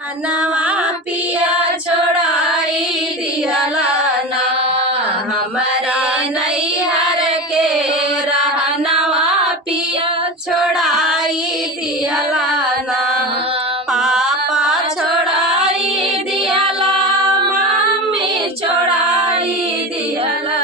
नवा पिया छोड़ाई दिहला ना हमारा नैहर के रहनवा पिया छोड़ाई दिहला ना पापा छोड़ाई दिहला मम्मी छोड़ाई दिहला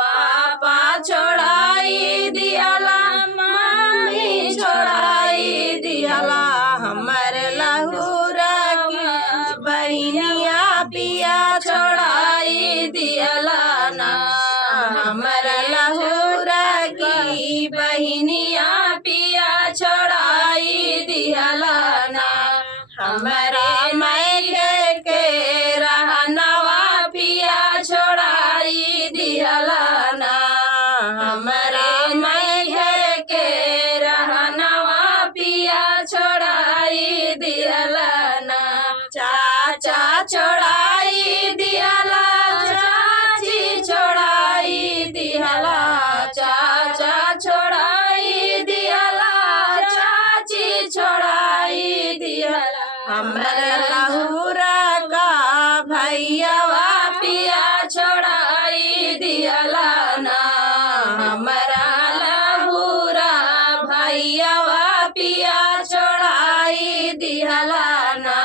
पापा छोड़ाई दिहला मम्मी छोड़ाई दिहला हमर लहुरा की बहनिया पिया छोड़ाई दिहला ना हमर लहुरा की बहनिया पिया छोड़ाई दिहला ना हमारे मैके के रहनवा पिया छोड़ाई दिहला ना हमारे मैके के रहनवा पिया छोड़ाई दिहला ना चाचा छोड़ाई दिहला चाची छोड़ाई दिहला चाचा छोड़ाई दिहला चाची छोड़ाई दिहला हमर लहुरा का भैयावा पिया छोड़ाई दिहला ना हमारा लहुरा भैयावा पिया छोड़ाई दिहला ना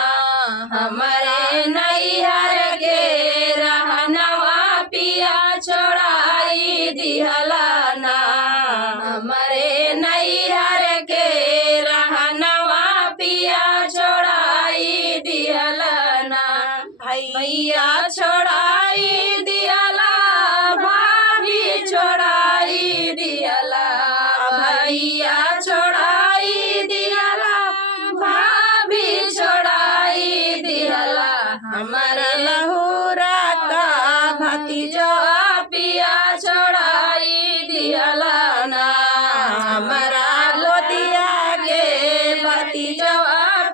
हमारे नैहर के रहनवा पिया छोड़ाई दिहला ना हमारे नैहर के रहनवा पिया छोड़ाई दिहला ना भैया छोड़ाई दिहला भाभी छोड़ाई दिहला भैया छोड़ाई दिहला भाभी छोड़ाई दिहला हमर लहुरा का भतीजा पिया छोड़ाई दिहला ना हमारा लोदिया के भतीजा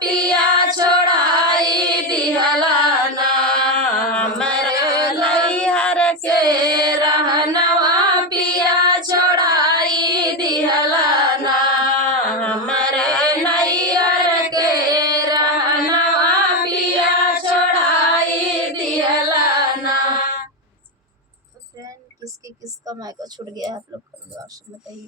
पिया छोड़ाई दिहला ना हमरे नैहर के रहनवा पिया छोड़ाई दिहला ना हमारे नैहर के रहनवा पिया छोड़ाई दिहला ना। फ्रेंड किसकी किसका मायका छूट गया आप लोग कमेंट बॉक्स में बताइए।